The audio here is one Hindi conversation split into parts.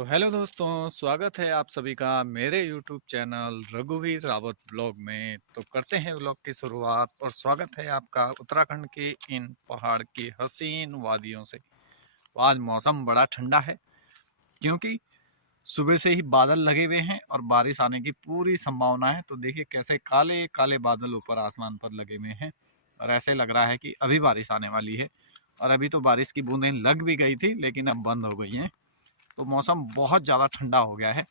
तो हेलो दोस्तों, स्वागत है आप सभी का मेरे YouTube चैनल रघुवीर रावत ब्लॉग में। तो करते हैं ब्लॉग की शुरुआत और स्वागत है आपका उत्तराखंड के इन पहाड़ की हसीन वादियों से। तो आज मौसम बड़ा ठंडा है क्योंकि सुबह से ही बादल लगे हुए हैं और बारिश आने की पूरी संभावना है। तो देखिए कैसे काले काले बादल ऊपर आसमान पर लगे हुए हैं और ऐसे लग रहा है कि अभी बारिश आने वाली है। और अभी तो बारिश की बूंदें लग भी गई थी लेकिन अब बंद हो गई हैं। तो मौसम बहुत ज़्यादा ठंडा हो गया है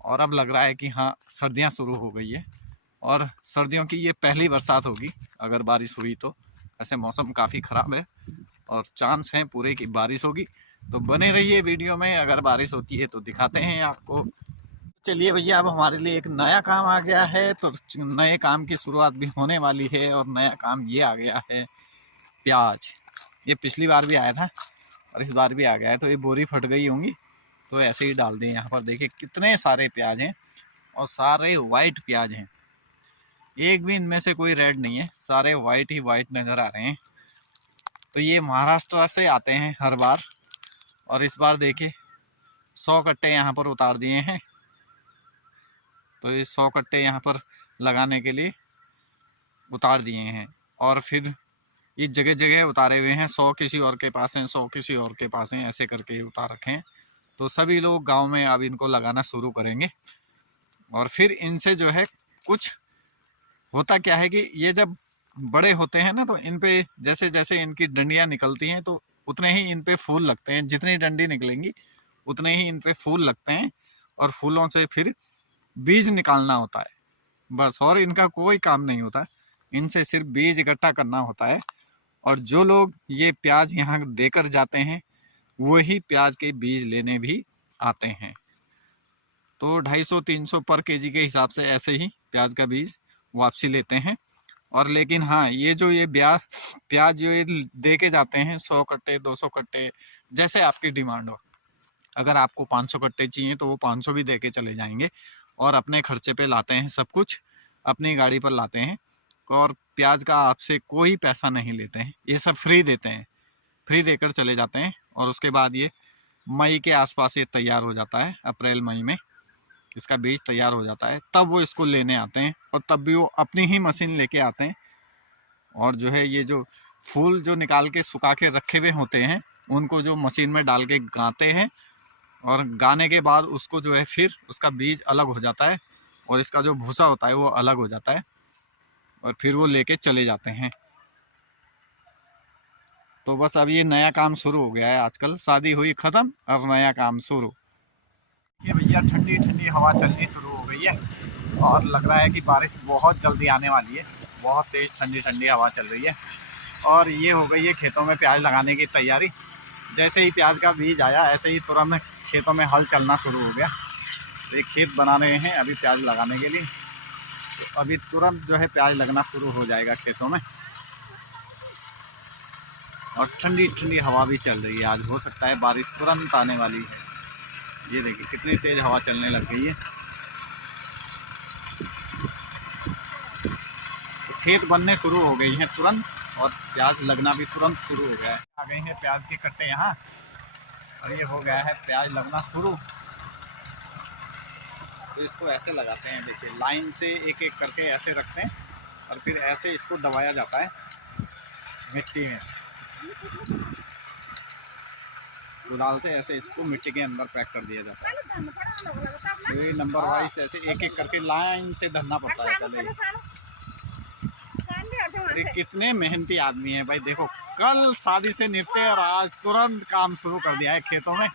और अब लग रहा है कि हाँ, सर्दियाँ शुरू हो गई है और सर्दियों की ये पहली बरसात होगी अगर बारिश हुई तो। ऐसे मौसम काफ़ी ख़राब है और चांस हैं पूरे की बारिश होगी। तो बने रहिए वीडियो में, अगर बारिश होती है तो दिखाते हैं आपको। चलिए भैया, अब हमारे लिए एक नया काम आ गया है तो नए काम की शुरुआत भी होने वाली है। और नया काम ये आ गया है प्याज। ये पिछली बार भी आया था और इस बार भी आ गया है। तो ये बोरी फट गई होंगी तो ऐसे ही डाल दें। यहाँ पर देखिए कितने सारे प्याज हैं और सारे वाइट प्याज हैं, एक भी इनमें से कोई रेड नहीं है, सारे वाइट ही वाइट नज़र आ रहे हैं। तो ये महाराष्ट्र से आते हैं हर बार और इस बार देखिए 100 कट्टे यहाँ पर उतार दिए हैं। तो ये 100 कट्टे यहाँ पर लगाने के लिए उतार दिए हैं और फिर ये जगह जगह उतारे हुए हैं। 100 किसी और के पास हैं, 100 किसी और के पास हैं, ऐसे करके उतार रखे हैं। तो सभी लोग गांव में अब इनको लगाना शुरू करेंगे और फिर इनसे जो है कुछ होता क्या है कि ये जब बड़े होते हैं ना तो इन पे जैसे जैसे इनकी डंडियां निकलती हैं तो उतने ही इन पे फूल लगते हैं। जितनी डंडी निकलेंगी उतने ही इन पे फूल लगते हैं और फूलों से फिर बीज निकालना होता है बस। और इनका कोई काम नहीं होता, इनसे सिर्फ बीज इकट्ठा करना होता है। और जो लोग ये प्याज यहाँ देकर जाते हैं वही प्याज के बीज लेने भी आते हैं। तो 250-300 पर केजी के हिसाब से ऐसे ही प्याज का बीज वापसी लेते हैं। और लेकिन हाँ, ये जो ये प्याज जो ये दे के जाते हैं 100 कट्टे 200 कट्टे, जैसे आपकी डिमांड हो। अगर आपको 500 कट्टे चाहिए तो वो 500 भी दे के चले जाएंगे और अपने खर्चे पे लाते हैं, सब कुछ अपनी गाड़ी पर लाते हैं। और प्याज का आपसे कोई पैसा नहीं लेते हैं, ये सब फ्री देते हैं, फ्री देकर चले जाते हैं। और उसके बाद ये मई के आसपास ये तैयार हो जाता है, अप्रैल मई में इसका बीज तैयार हो जाता है। तब वो इसको लेने आते हैं और तब भी वो अपनी ही मशीन लेके आते हैं। और जो है ये जो फूल जो निकाल के सुखा के रखे हुए होते हैं उनको जो मशीन में डाल के गाते हैं और गाने के बाद उसको जो है फिर उसका बीज अलग हो जाता है और इसका जो भूसा होता है वो अलग हो जाता है और फिर वो लेके चले जाते हैं। तो बस अब ये नया काम शुरू हो गया है। आजकल शादी हुई ख़त्म, अब नया काम शुरू। ये भैया ठंडी ठंडी हवा चलनी शुरू हो गई है और लग रहा है कि बारिश बहुत जल्दी आने वाली है। बहुत तेज़ ठंडी ठंडी हवा चल रही है और ये हो गई है खेतों में प्याज लगाने की तैयारी। जैसे ही प्याज का बीज आया ऐसे ही तुरंत खेतों में हल चलना शुरू हो गया। तो एक खेत बना रहे हैं अभी प्याज लगाने के लिए। तो अभी तुरंत जो है प्याज लगना शुरू हो जाएगा खेतों में और ठंडी ठंडी हवा भी चल रही है। आज हो सकता है बारिश तुरंत आने वाली है। ये देखिए कितनी तेज हवा चलने लग गई है। तो खेत बनने शुरू हो गई हैं तुरंत और प्याज लगना भी तुरंत शुरू हो गया है। आ गए हैं प्याज के कट्टे यहाँ और ये हो गया है प्याज लगना शुरू। तो इसको ऐसे लगाते हैं, देखिए लाइन से एक एक करके ऐसे रखते हैं और फिर ऐसे इसको दबाया जाता है मिट्टी में। कुदाल से ऐसे इसको मिट्टी के अंदर पैक कर दिया जाता है। ये नंबर वाइज ऐसे एक एक करके लाइन से धरना पड़ता है पहले। ये कितने मेहनती आदमी हैं भाई। देखो कल शादी से निपटे और आज तुरंत काम शुरू कर दिया है खेतों में।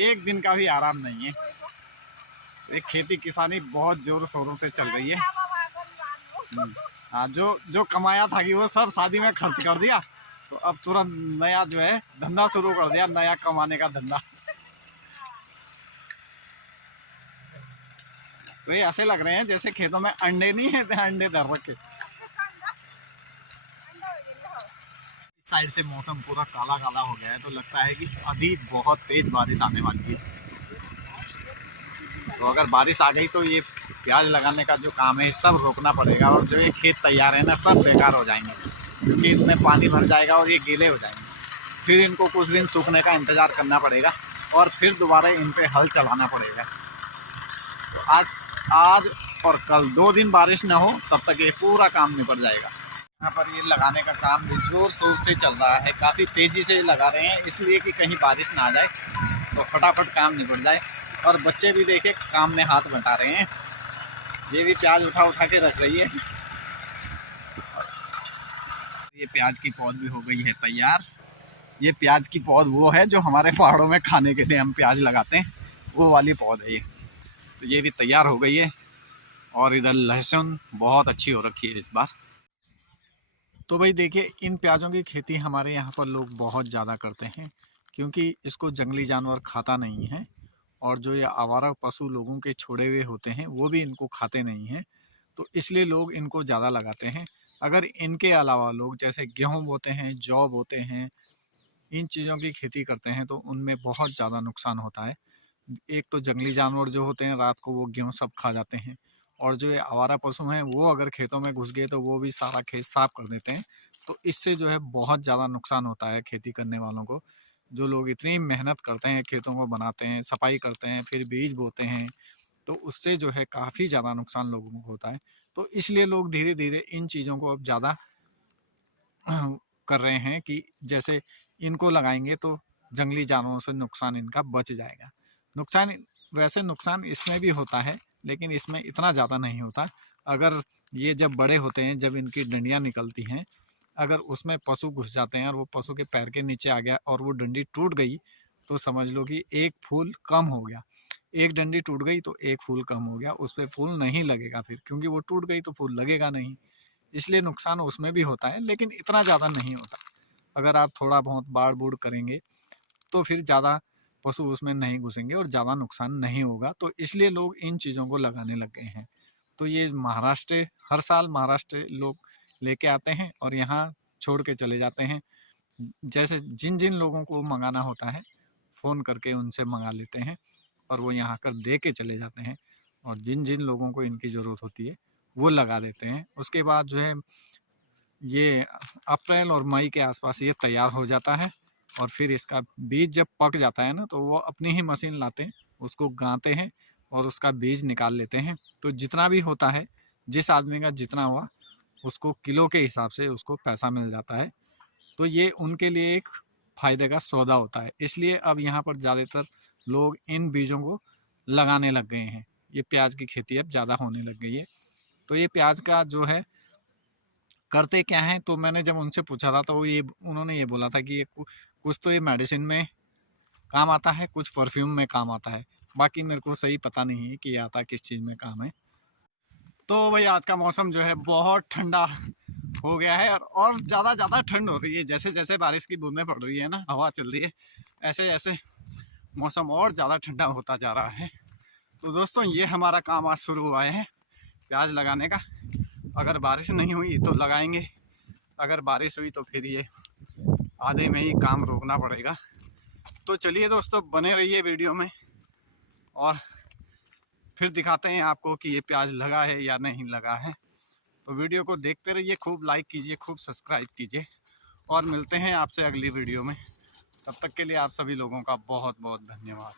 एक दिन का भी आराम नहीं है। ये खेती किसानी बहुत जोर शोरों से चल रही है। हाँ, जो कमाया था कि वो सब शादी में खर्च कर दिया तो अब तुरंत नया जो है धंधा शुरू कर दिया, नया कमाने का धंधा। तो ये ऐसे लग रहे हैं जैसे खेतों में अंडे नहीं है, अंडे धर रखे। इस साइड से मौसम पूरा काला काला हो गया है तो लगता है कि अभी बहुत तेज बारिश आने वाली है। तो अगर बारिश आ गई तो ये प्याज लगाने का जो काम है सब रोकना पड़ेगा और जो ये खेत तैयार है ना सब बेकार हो जाएंगे क्योंकि इनमें पानी भर जाएगा और ये गीले हो जाएंगे। फिर इनको कुछ दिन सूखने का इंतज़ार करना पड़ेगा और फिर दोबारा इन पे हल चलाना पड़ेगा। तो आज और कल 2 दिन बारिश ना हो तब तक ये पूरा काम निपट जाएगा। यहाँ पर ये लगाने का काम भी जोर शोर से चल रहा है, काफ़ी तेज़ी से लगा रहे हैं इसलिए कि कहीं बारिश ना आ जाए तो फटाफट काम निपट जाए। और बच्चे भी देखे काम में हाथ बटा रहे हैं, ये भी प्याज उठा उठा के रख रही है। ये प्याज की पौध भी हो गई है तैयार। ये प्याज की पौध वो है जो हमारे पहाड़ों में खाने के लिए हम प्याज लगाते हैं, वो वाली पौध है ये। तो ये भी तैयार हो गई है। और इधर लहसुन बहुत अच्छी हो रखी है इस बार। तो भाई देखिए, इन प्याज़ों की खेती हमारे यहाँ पर लोग बहुत ज़्यादा करते हैं क्योंकि इसको जंगली जानवर खाता नहीं है और जो ये आवारा पशु लोगों के छोड़े हुए होते हैं वो भी इनको खाते नहीं हैं, तो इसलिए लोग इनको ज़्यादा लगाते हैं। अगर इनके अलावा लोग जैसे गेहूँ बोते हैं, जौ बोते हैं, इन चीज़ों की खेती करते हैं तो उनमें बहुत ज़्यादा नुकसान होता है। एक तो जंगली जानवर जो होते हैं रात को वो गेहूँ सब खा जाते हैं, और जो ये आवारा पशु हैं वो अगर खेतों में घुस गए तो वो भी सारा खेत साफ कर देते हैं। तो इससे जो है बहुत ज़्यादा नुकसान होता है खेती करने वालों को। जो लोग इतनी मेहनत करते हैं, खेतों को बनाते हैं, सफाई करते हैं, फिर बीज बोते हैं, तो उससे जो है काफ़ी ज़्यादा नुकसान लोगों को होता है। तो इसलिए लोग धीरे धीरे इन चीज़ों को अब ज़्यादा कर रहे हैं कि जैसे इनको लगाएंगे तो जंगली जानवरों से नुकसान इनका बच जाएगा। नुकसान, वैसे नुकसान इसमें भी होता है लेकिन इसमें इतना ज़्यादा नहीं होता। अगर ये जब बड़े होते हैं, जब इनकी डंडियाँ निकलती हैं, अगर उसमें पशु घुस जाते हैं और वो पशु के पैर के नीचे आ गया और वो डंडी टूट गई तो समझ लो कि एक फूल कम हो गया। एक डंडी टूट गई तो एक फूल कम हो गया, उस पर फूल नहीं लगेगा फिर, क्योंकि वो टूट गई तो फूल लगेगा नहीं। इसलिए नुकसान उसमें भी होता है लेकिन इतना ज़्यादा नहीं होता। अगर आप थोड़ा बहुत बाड़ बूड़ करेंगे तो फिर ज़्यादा पशु उसमें नहीं घुसेंगे और ज़्यादा नुकसान नहीं होगा। तो इसलिए लोग इन चीज़ों को लगाने लग गए हैं। तो ये महाराष्ट्र, हर साल महाराष्ट्र लोग लेके आते हैं और यहाँ छोड़ के चले जाते हैं। जैसे जिन जिन लोगों को मंगाना होता है फ़ोन करके उनसे मंगा लेते हैं और वो यहाँ कर दे के चले जाते हैं, और जिन जिन लोगों को इनकी ज़रूरत होती है वो लगा देते हैं। उसके बाद जो है ये अप्रैल और मई के आसपास ये तैयार हो जाता है और फिर इसका बीज जब पक जाता है ना तो वो अपनी ही मशीन लाते हैं, उसको गाँते हैं और उसका बीज निकाल लेते हैं। तो जितना भी होता है, जिस आदमी का जितना हुआ उसको किलो के हिसाब से उसको पैसा मिल जाता है। तो ये उनके लिए एक फ़ायदे का सौदा होता है। इसलिए अब यहाँ पर ज़्यादातर लोग इन बीजों को लगाने लग गए हैं। ये प्याज की खेती अब ज़्यादा होने लग गई है। तो ये प्याज का जो है करते क्या हैं, तो मैंने जब उनसे पूछा था तो उन्होंने ये बोला था कि ये कुछ तो ये मेडिसिन में काम आता है, कुछ परफ्यूम में काम आता है। बाकी मेरे को सही पता नहीं है कि ये आता किस चीज़ में काम है। तो भाई आज का मौसम जो है बहुत ठंडा हो गया है और ज़्यादा ठंड हो रही है। जैसे जैसे बारिश की बूंदें पड़ रही है ना, हवा चल रही है, ऐसे ऐसे मौसम और ज़्यादा ठंडा होता जा रहा है। तो दोस्तों ये हमारा काम आज शुरू हुआ है प्याज लगाने का। अगर बारिश नहीं हुई तो लगाएंगे, अगर बारिश हुई तो फिर ये आधे में ही काम रोकना पड़ेगा। तो चलिए दोस्तों, बने रहिए वीडियो में और फिर दिखाते हैं आपको कि ये प्याज लगा है या नहीं लगा है। तो वीडियो को देखते रहिए, खूब लाइक कीजिए, खूब सब्सक्राइब कीजिए और मिलते हैं आपसे अगली वीडियो में। तब तक के लिए आप सभी लोगों का बहुत बहुत धन्यवाद।